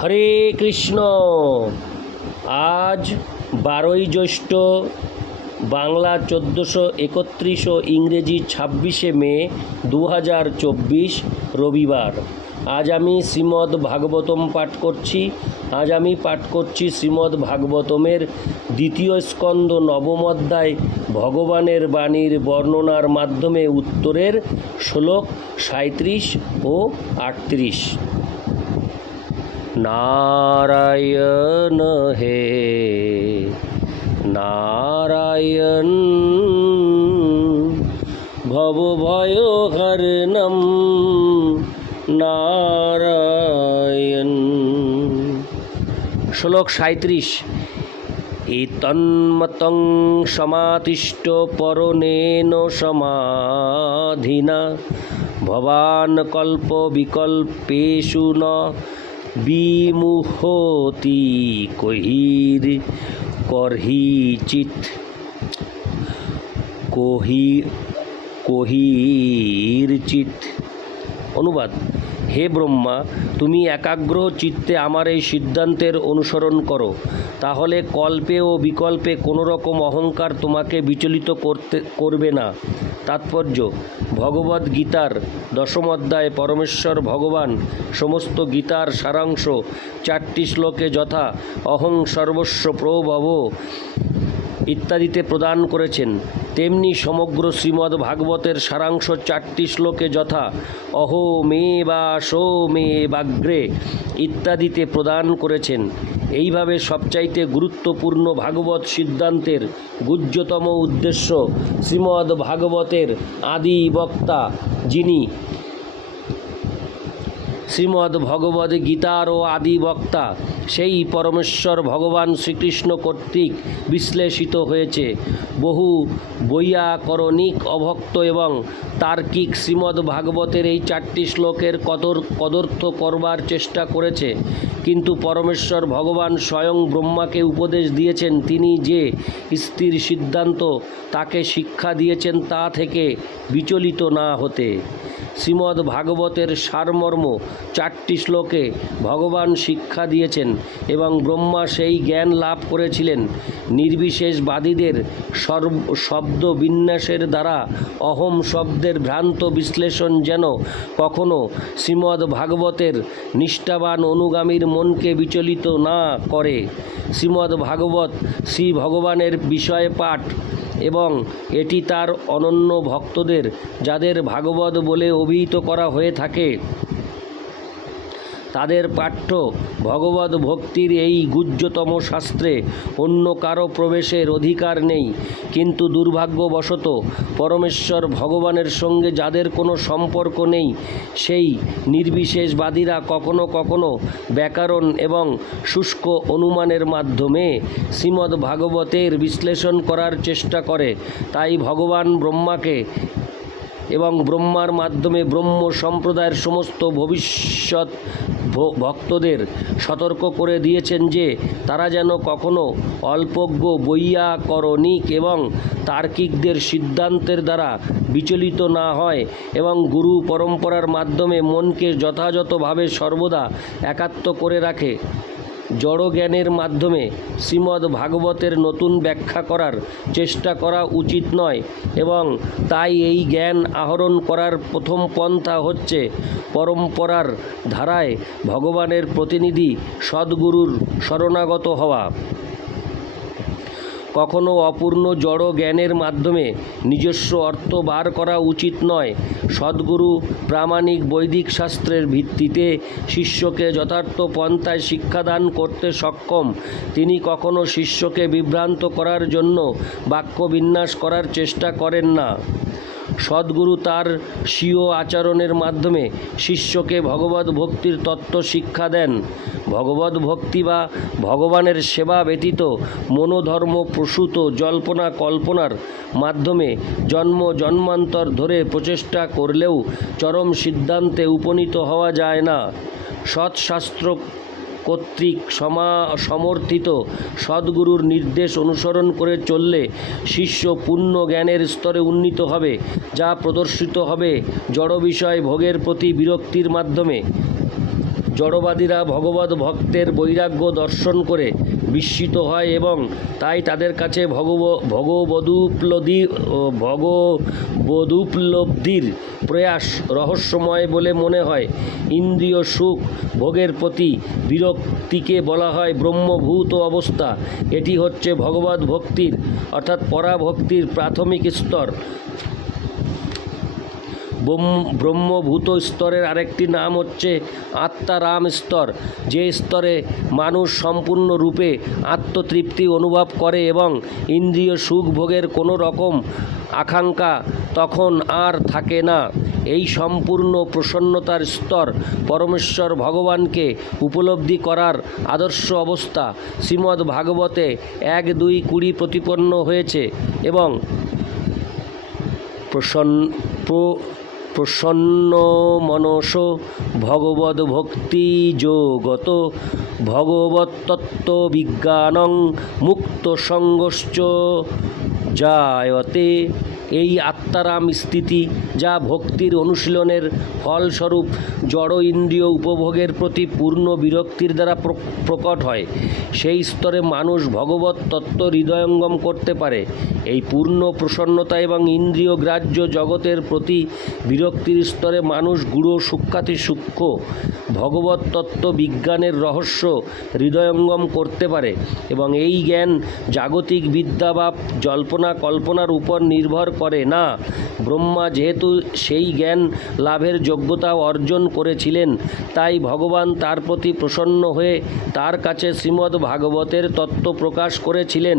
হরে কৃষ্ণ। আজ বারোই জ্যৈষ্ঠ বাংলা চোদ্দোশো একত্রিশ ও ইংরেজি ছাব্বিশে মে দু হাজার চব্বিশ রবিবার। আজ আমি শ্রীমদ্ ভাগবতম পাঠ করছি। আজ আমি পাঠ করছি শ্রীমদ্ ভাগবতমের দ্বিতীয় স্কন্দ নবম অধ্যায় ভগবানের বাণীর বর্ণনার মাধ্যমে উত্তরের শ্লোক সাঁত্রিশ ও আটত্রিশ। নারায়ণ হে, নারায়ণ ভবভয় হরণম নারায়ণ। শ্লোক সাঁত্রিশ এতন্মতং সমাতিষ্ঠ পরনেন সমাধিনা, ভবান কল্প বিকল্পেষু ন বিমুহতি কহির করহিচিত কহি কহিরচিত অনুবাদ। হে ব্রহ্মা, তুমি একাগ্র চিত্তে আমার এই সিদ্ধান্তের অনুসরণ করো। তাহলে কল্পে ও বিকল্পে কোনো রকম অহংকার তোমাকে বিচলিত করতে, করবে না। তাৎপর্য, ভগবদ্ গীতার দশম অধ্যায়ে, পরমেশ্বর ভগবান, সমস্ত গীতার সারাংশ, চারটি শ্লোকে যথা, অহং সর্বস্ব প্রভব। ইত্যাদিতে প্রদান করেছেন। তেমনি সমগ্র শ্রীমদ্ ভাগবতের সারাংশ চারটি শ্লোকে যথা অহো মে বা সো মে বাগ্রে ইত্যাদিতে প্রদান করেছেন। এইভাবে সবচাইতে গুরুত্বপূর্ণ ভাগবত সিদ্ধান্তের গুহ্যতম উদ্দেশ্য শ্রীমদ্ ভাগবতের আদি বক্তা যিনি শ্রীমদ্ ভগবদ গীতার ও আদি বক্তা সেই পরমেশ্বর ভগবান শ্রীকৃষ্ণ কর্তৃক বিশ্লেষিত হয়েছে। বহু বৈয়াকরণিক অভক্ত এবং তার্কিক শ্রীমদ্ ভাগবতের এই চারটি শ্লোকের কদর, কদর্থ করবার চেষ্টা করেছে। কিন্তু পরমেশ্বর ভগবান স্বয়ং ব্রহ্মাকে উপদেশ দিয়েছেন, তিনি যে স্থির সিদ্ধান্ত তাকে শিক্ষা দিয়েছেন তা থেকে বিচলিত না হতে। শ্রীমদ্ ভাগবতের সারমর্ম চারটি শ্লোকে ভগবান শিক্ষা দিয়েছেন এবং ব্রহ্মা সেই জ্ঞান লাভ করেছিলেন। নির্বিশেষবাদীদের সর্ব শব্দ বিন্যাসের দ্বারা অহম শব্দের ভ্রান্ত বিশ্লেষণ যেন কখনো শ্রীমদ্ ভাগবতের নিষ্ঠাবান অনুগামীর মনকে বিচলিত না করে। শ্রীমদ্ ভাগবত শ্রী ভগবানের বিষয় পাঠ এবং এটি তার অনন্য ভক্তদের যাদের ভাগবত বলে অভিহিত করা হয়ে থাকে। তাদের পাঠ্য ভগবত ভক্তির এই গুহ্যতম শাস্ত্রে অন্য কারও প্রবেশের অধিকার নেই। কিন্তু দুর্ভাগ্যবশত পরমেশ্বর ভগবানের সঙ্গে যাদের কোনো সম্পর্ক নেই, সেই নির্বিশেষবাদীরা কখনো কখনো ব্যাকরণ এবং শুষ্ক অনুমানের মাধ্যমে শ্রীমদ্ ভাগবতের বিশ্লেষণ করার চেষ্টা করে। তাই ভগবান ব্রহ্মাকে এবং ব্রহ্মার মাধ্যমে ব্রহ্ম সম্প্রদায়ের সমস্ত ভবিষ্যৎ ভক্তদের সতর্ক করে দিয়েছেন যে তারা যেন কখনো অল্পজ্ঞ, বৈয়াকরণিক এবং তার্কিকদের সিদ্ধান্তের দ্বারা বিচলিত না হয় এবং গুরু পরম্পরার মাধ্যমে মনকে যথাযথভাবে সর্বদা একাত্ম করে রাখে। জড় জ্ঞানের মাধ্যমে শ্রীমদ্ ভাগবতের নতুন ব্যাখ্যা করার চেষ্টা করা উচিত নয় এবং তাই এই জ্ঞান আহরণ করার প্রথম পন্থা হচ্ছে পরম্পরার ধারায় ভগবানের প্রতিনিধি সদ্গুরুর শরণাগত হওয়া। কখনো অপূর্ণ জড় জ্ঞানের মাধ্যমে নিজস্ব অর্থ বার করা উচিত নয়। সদ্গুরু প্রামাণিক বৈদিক শাস্ত্রের ভিত্তিতে শিষ্যকে যথার্থ পন্থায় শিক্ষাদান করতে সক্ষম। তিনি কখনো শিষ্যকে বিভ্রান্ত করার জন্য বাক্য বিন্যাস করার চেষ্টা করেন না। সদ্গুরু তার স্বীয় আচরণের মাধ্যমে শিষ্যকে ভগবত ভক্তির তত্ত্ব শিক্ষা দেন। ভগবত ভক্তি বা ভগবানের সেবা ব্যতীত মনোধর্ম প্রসূত জল্পনা কল্পনার মাধ্যমে জন্ম জন্মান্তর ধরে প্রচেষ্টা করলেও চরম সিদ্ধান্তে উপনীত হওয়া যায় না। সৎশাস্ত্র কর্তৃক সমা, সমর্থিত সদ্গুরুর নির্দেশ অনুসরণ করে চললে শিষ্য পূর্ণ জ্ঞানের স্তরে উন্নীত হবে, যা প্রদর্শিত হবে জড় বিষয় ভোগের প্রতি বিরক্তির মাধ্যমে। জড়বাদীরা ভগবত ভক্তের বৈরাগ্য দর্শন করে বিস্মিত হয় এবং তাই তাদের কাছে ভগব ভগবদুপলব্ধি ভগবদুপলব্ধির প্রয়াস রহস্যময় বলে মনে হয়। ইন্দ্রিয় সুখ ভোগের প্রতি বিরক্তিকে বলা হয় ব্রহ্মভূত অবস্থা। এটি হচ্ছে ভগবত ভক্তির, অর্থাৎ পরাভক্তির প্রাথমিক স্তর। ব্রহ্মভূত স্তরের আরেকটি নাম হচ্ছে আত্মারাম স্তর, যে স্তরে মানুষ সম্পূর্ণরূপে আত্মতৃপ্তি অনুভব করে এবং ইন্দ্রিয় সুখ ভোগের কোনো রকম আকাঙ্ক্ষা তখন আর থাকে না। এই সম্পূর্ণ প্রসন্নতার স্তর পরমেশ্বর ভগবানকে উপলব্ধি করার আদর্শ অবস্থা শ্রীমদ্ ভাগবতে এক দুই কুড়ি প্রতিপন্ন হয়েছে এবং প্রসন্ন প্র- প্রসন্ন মনস ভগবদ ভক্তি যোগত ভগবত তত্ত্ব বিজ্ঞানং মুক্ত সঙ্গশ্চ জায়তে এই আত্মারাম স্থিতি, যা ভক্তির অনুশীলনের ফলস্বরূপ জড় ইন্দ্রিয় উপভোগের প্রতি পূর্ণ বিরক্তির দ্বারা প্রকট হয়। সেই স্তরে মানুষ ভগবত তত্ত্ব হৃদয়ঙ্গম করতে পারে। এই পূর্ণ প্রসন্নতা এবং ইন্দ্রিয় গ্রাহ্য জগতের প্রতি বিরক্তির স্তরে মানুষ গূঢ় সূক্ষাতি সূক্ষ্ম ভগবত তত্ত্ব বিজ্ঞানের রহস্য হৃদয়ঙ্গম করতে পারে এবং এই জ্ঞান জাগতিক বিদ্যা বা জল্পনা কল্পনার উপর নির্ভর করে। না, ব্রহ্মা যেহেতু সেই জ্ঞান লাভের যোগ্যতা অর্জন করেছিলেন, তাই ভগবান তার প্রতি প্রসন্ন হয়ে তার কাছে শ্রীমদ্ ভাগবতের তত্ত্ব প্রকাশ করেছিলেন।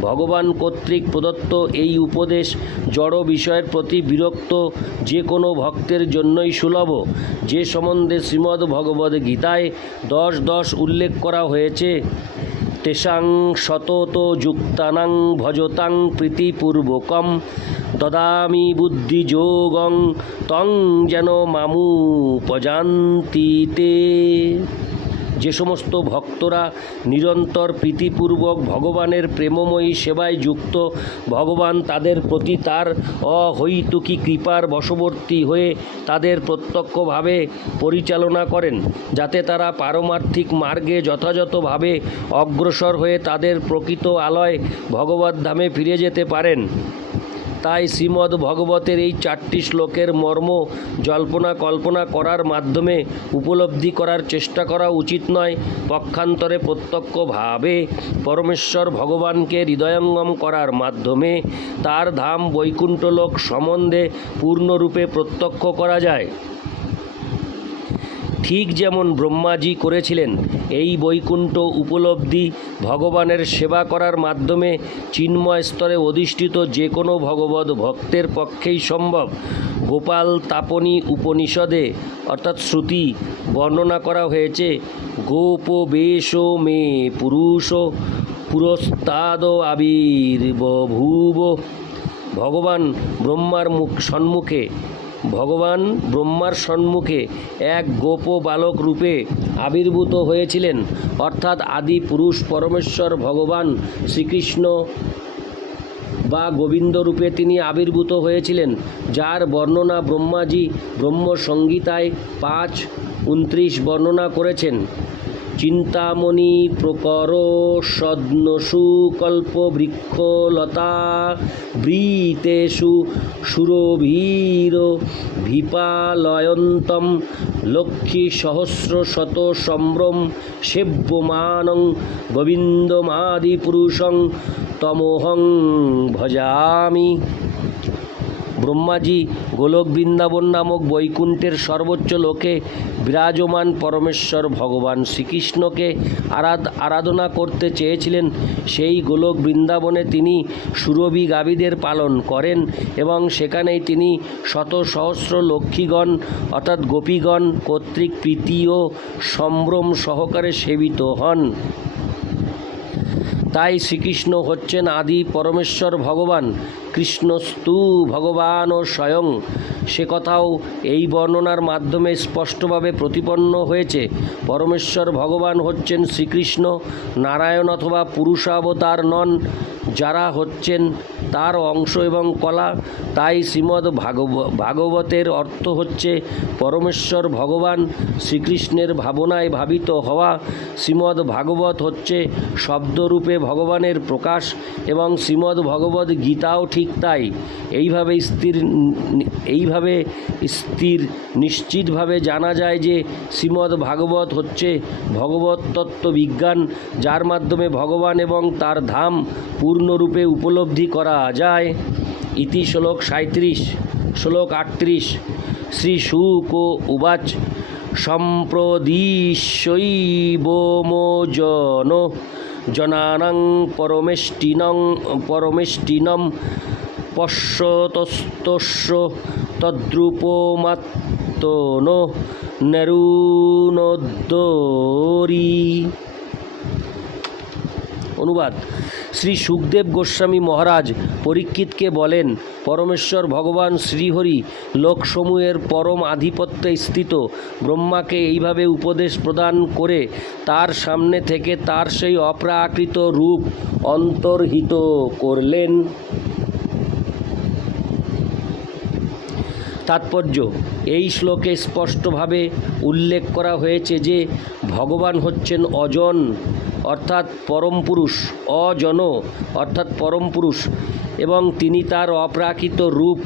ভগবান কর্তৃক প্রদত্ত এই উপদেশ জড় বিষয়ের প্রতি বিরক্ত যে কোনো ভক্তের জন্যই সুলভ। যে সম্বন্ধে শ্রীমদ্ ভগবদ গীতায় দশ দশ উল্লেখ করা হয়েছে তেষাং সতত যুক্তানাং ভজতাং প্রীতিপূর্বকম। দদামি বুদ্ধিযোগং তং যেন মামু পজান্তিতে। যে সমস্ত ভক্তরা নিরন্তর প্রীতিপূর্বক ভগবানের প্রেমময়ী সেবায় যুক্ত, ভগবান তাদের প্রতি তার অহৈতুকী কৃপার বশবর্তী হয়ে তাদের প্রত্যক্ষভাবে পরিচালনা করেন, যাতে তারা পারমার্থিক মার্গে যথাযথভাবে অগ্রসর হয়ে তাদের প্রকৃত আলয় ভগবত ধামে ফিরে যেতে পারেন। তাই শ্রীমদ্ ভগবতের এই চারটি শ্লোকের মর্ম জল্পনা কল্পনা করার মাধ্যমে উপলব্ধি করার চেষ্টা করা উচিত নয়। পক্ষান্তরে প্রত্যক্ষভাবে পরমেশ্বর ভগবানকে হৃদয়ঙ্গম করার মাধ্যমে তার ধাম বৈকুণ্ঠলোক সম্বন্ধে পূর্ণরূপে প্রত্যক্ষ করা যায়। ঠিক যেমন ব্রহ্মাজি করেছিলেন, এই বৈকুণ্ঠ উপলব্ধি ভগবানের সেবা করার মাধ্যমে চিন্ময় স্তরে অধিষ্ঠিত যে কোনো ভগবত ভক্তের পক্ষেই সম্ভব। গোপাল তাপনী উপনিষদে, অর্থাৎ শ্রুতি, বর্ণনা করা হয়েছে, গোপবেশ মে পুরুষ পুরস্তাদ আবির্বভূব ভগবান ব্রহ্মার মুখ সম্মুখে ভগবান ব্রহ্মার সম্মুখে এক গোপ বালক রূপে আবির্ভূত হয়েছিলেন। অর্থাৎ আদি পুরুষ পরমেশ্বর ভগবান শ্রীকৃষ্ণ বা গোবিন্দ রূপে তিনি আবির্ভূত হয়েছিলেন, যার বর্ণনা ব্রহ্মাজি ব্রহ্মসংগীতায় পাঁচ উনত্রিশ বর্ণনা করেছেন। চিন্তামণি প্রকর সদ্নসু কল্প বৃক্ষলতা বৃতেষু সুরভীর ভিপালয়ন্তম লক্ষ্মী সহস্র শত সম্ভ্রম সেব্যমানং গোবিন্দমাদি পুরুষং তমোহং ভজামি। ব্রহ্মাজি গোলক বৃন্দাবন নামক বৈকুণ্ঠের সর্বোচ্চ লোকে বিরাজমান পরমেশ্বর ভগবান শ্রীকৃষ্ণকে আরাধ আরাধনা করতে চেয়েছিলেন। সেই গোলক বৃন্দাবনে তিনি সুরভি গাভীদের পালন করেন এবং সেখানেই তিনি শত সহস্র লক্ষ্মীগণ অর্থাৎ গোপীগণ কর্তৃক প্রীতি ও সম্ভ্রম সহকারে সেবিত হন। তাই শ্রীকৃষ্ণ হচ্ছেন আদি পরমেশ্বর ভগবান। কৃষ্ণস্তু ভগবান ও স্বয়ং। সে কথাও এই বর্ণনার মাধ্যমে স্পষ্টভাবে প্রতিপন্ন হয়েছে। পরমেশ্বর ভগবান হচ্ছেন শ্রীকৃষ্ণ। নারায়ণ অথবা পুরুষাবতার নন। যারা হচ্ছেন তার অংশ এবং কলা, তাই শ্রীমদ্ ভাগব, ভাগবতের অর্থ হচ্ছে পরমেশ্বর ভগবান শ্রীকৃষ্ণের ভাবনায় ভাবিত হওয়া। শ্রীমদ্ ভাগবত হচ্ছে শব্দরূপে ভগবানের প্রকাশ এবং শ্রীমদ্ ভগবত গীতাও ঠিক তাই। এইভাবে স্থির এইভাবে স্থির নিশ্চিতভাবে জানা যায় যে শ্রীমদ্ ভাগবত হচ্ছে ভগবত তত্ত্ব বিজ্ঞান যার মাধ্যমে ভগবান এবং তার ধাম পূর্ণরূপে উপলব্ধি করা যায়। ইতি শ্লোক সাঁত্রিশ শ্লোক আটত্রিশ। শ্রী শুক উবাচ সম্প্রদিশৈবমোজন জনানাং পরমেষ্টিনং, পরমেষ্টিনম পশ্যতস্তস্য তদ্রূপমাত্তন নেরুনোদ্দরি। অনুবাদ। শ্রী সুখদেব গোস্বামী মহারাজ পরীক্ষিতকে বলেন, পরমেশ্বর ভগবান শ্রীহরি লোকসমূহের পরম আধিপত্যে স্থিত। ব্রহ্মাকে এইভাবে উপদেশ প্রদান করে তার সামনে থেকে তার সেই অপ্রাকৃত রূপ অন্তর্হিত করলেন। তাৎপর্য। এই শ্লোকে স্পষ্টভাবে উল্লেখ করা হয়েছে যে, ভগবান হচ্ছেন অজন, অর্থাৎ পরম পুরুষ অজন অর্থাৎ পরম পুরুষ, এবং তিনি তার অপ্রাকৃত রূপ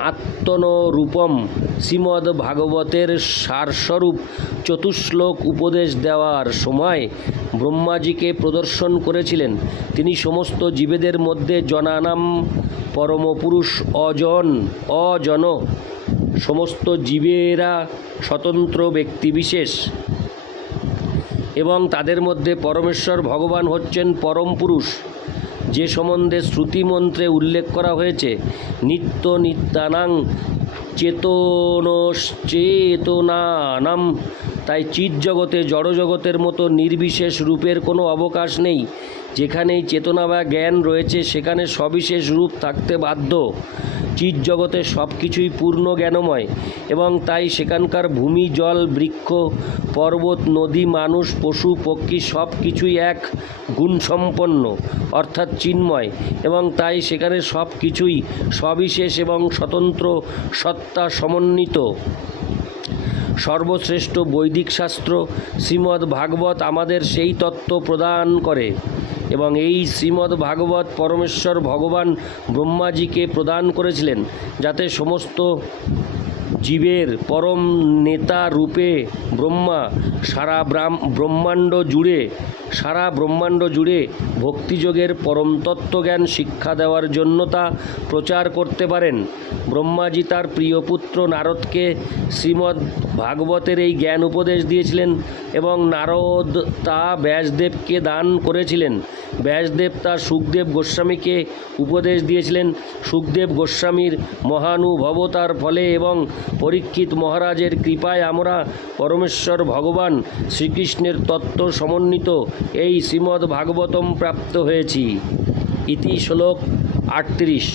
আত্মনরূপম। শ্রীমদ্ ভাগবতের সারস্বরূপ চতুশ্লোক উপদেশ দেওয়ার সময় ব্রহ্মাজিকে প্রদর্শন করেছিলেন। তিনি সমস্ত জীবেদের মধ্যে জনানাম পরমপুরুষ অজন অজন। সমস্ত জীবেরা স্বতন্ত্র ব্যক্তিবিশেষ এবং তাদের মধ্যে পরমেশ্বর ভগবান হচ্ছেন পরম পুরুষ যে সম্বন্ধে শ্রুতিমন্ত্রে উল্লেখ করা হয়েছে, নিত্য নিত্যানাং চেতনশ্চেতনানাম, তাই চিৎ জগতে জড়জগতের মতো নির্বিশেষ রূপের কোনো অবকাশ নেই। যেখানেই চেতনা বা জ্ঞান রয়েছে, সেখানে সবিশেষ রূপ থাকতে বাধ্য। চিৎ জগতে সব কিছুই পূর্ণ জ্ঞানময় এবং তাই সেখানকার ভূমি, জল, বৃক্ষ, পর্বত, নদী, মানুষ, পশু, পক্ষী সব কিছুই এক গুণসম্পন্ন, অর্থাৎ চিন্ময় এবং তাই সেখানে সব কিছুই সবিশেষ এবং স্বতন্ত্র সত্তা সমন্বিত। সর্বশ্রেষ্ঠ বৈদিক শাস্ত্র শ্রীমদ্ ভাগবত আমাদের সেই তত্ত্ব প্রদান করে। এবং এই শ্রীমদ্ ভাগবত পরমেশ্বর ভগবান ব্রহ্মাজিকে প্রদান করেছিলেন যাতে সমস্ত জীবের পরম নেতা রূপে ব্রহ্মা, সারা ব্রহ্মাণ্ড জুড়ে, সারা ব্রহ্মাণ্ড জুড়ে ভক্তিযোগের পরম তত্ত্বজ্ঞান শিক্ষা দেওয়ার জন্য তা প্রচার করতে পারেন। ব্রহ্মাজি তার প্রিয় পুত্র নারদকে শ্রীমদ্ ভাগবতের এই জ্ঞান উপদেশ দিয়েছিলেন এবং নারদ তা ব্যাসদেবকে দান করেছিলেন। ব্যাসদেব তা সুখদেব গোস্বামীকে উপদেশ দিয়েছিলেন। সুখদেব গোস্বামীর মহানুভবতার ফলে এবং পরীক্ষিত মহারাজের কৃপায় আমরা পরমেশ্বর ভগবান শ্রীকৃষ্ণের তত্ত্ব সমন্বিত এই শ্রীমদ্ ভাগবতম প্রাপ্ত হয়েছি। ইতি শ্লোক আটত্রিশ।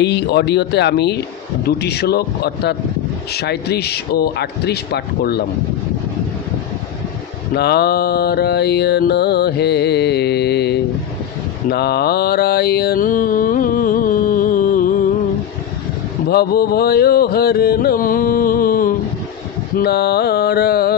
এই অডিওতে আমি দুটি শ্লোক অর্থাৎ সাঁত্রিশ ও আটত্রিশ পাঠ করলাম। নারায়ণ হে, নারায়ণ ভবভয়হরণম হরণম হরে